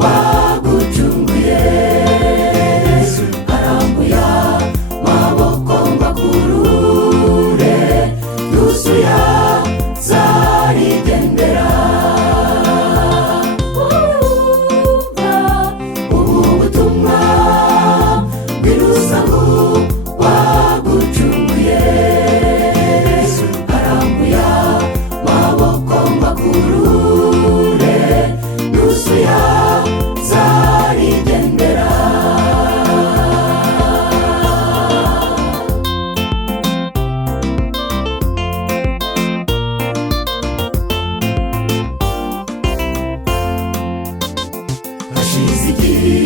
wagucunguye. Arambuye amaboko ngo akurure, yuzuye azarigendera. Ubu butumwa bw'urusaku wagucunguye. Arambuye amaboko ngo akurure, yuzuye azarigendera. Hashize igihe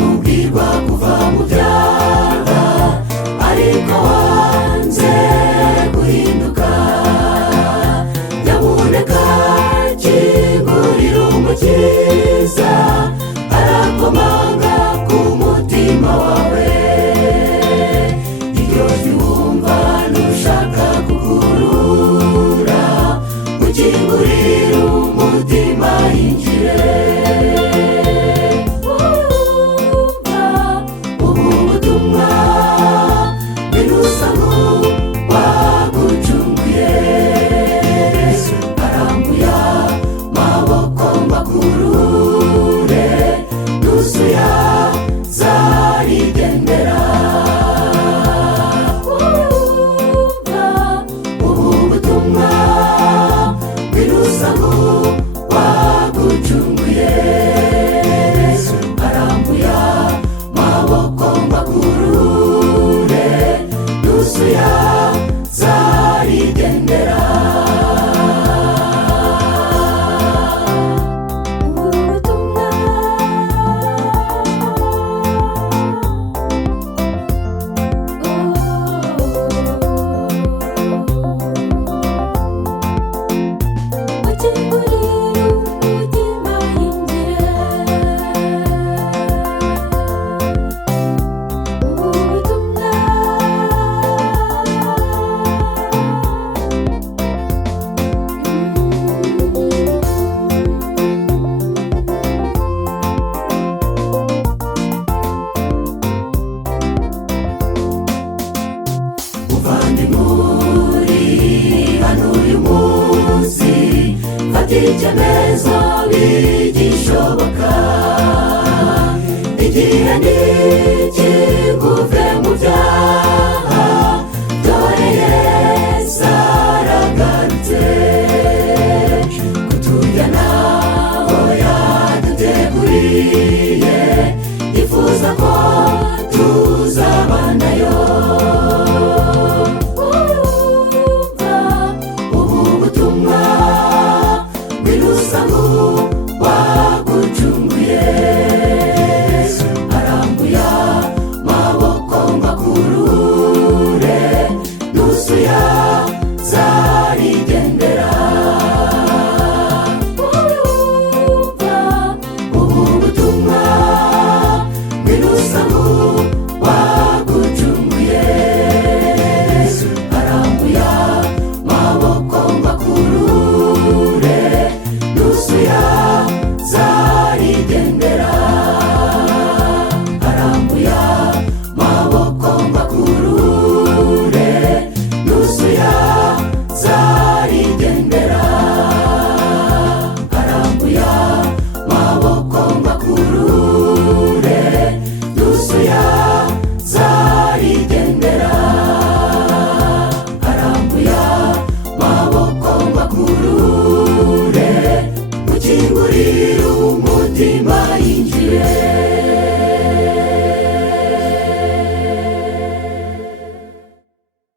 ubwirwa kuva mu byaha, ariko wanze guhinduka. Nyamuneka kingurira Umukiza, arakomanga ku mutima wawe. Iryo jwi wumva nushaka kukurura, ukingurira umutima yinjire. Ubu butumwa bw'urusaku wagucunguye. Arambuye amaboko ngo akurure, yuzuye azarigendera. Ubu butumwa bw'urusaku wagucunguye. Arambuye amaboko ngo akurure, yuzuye azarigendera. Muvandimuri hano uyu munsi, fata icyemezo bigishoboka. Igihe niki nguve mu byaha, dore Yesu aragarutse kutujyana aho yaduteguriye. Yifuza ko tuzabanayo. Ubu butumwa bw'urusaku wagucunguye. Arambuye amaboko ngo akurure, yuzuye azarigendera. Ubu butumwa bw'urusaku wagucunguye. Arambuye amaboko ngo akurure, yuzuye azarigendera. Arambuye amaboko ngo akurure, yuzuye azarigendera. Arambuye amaboko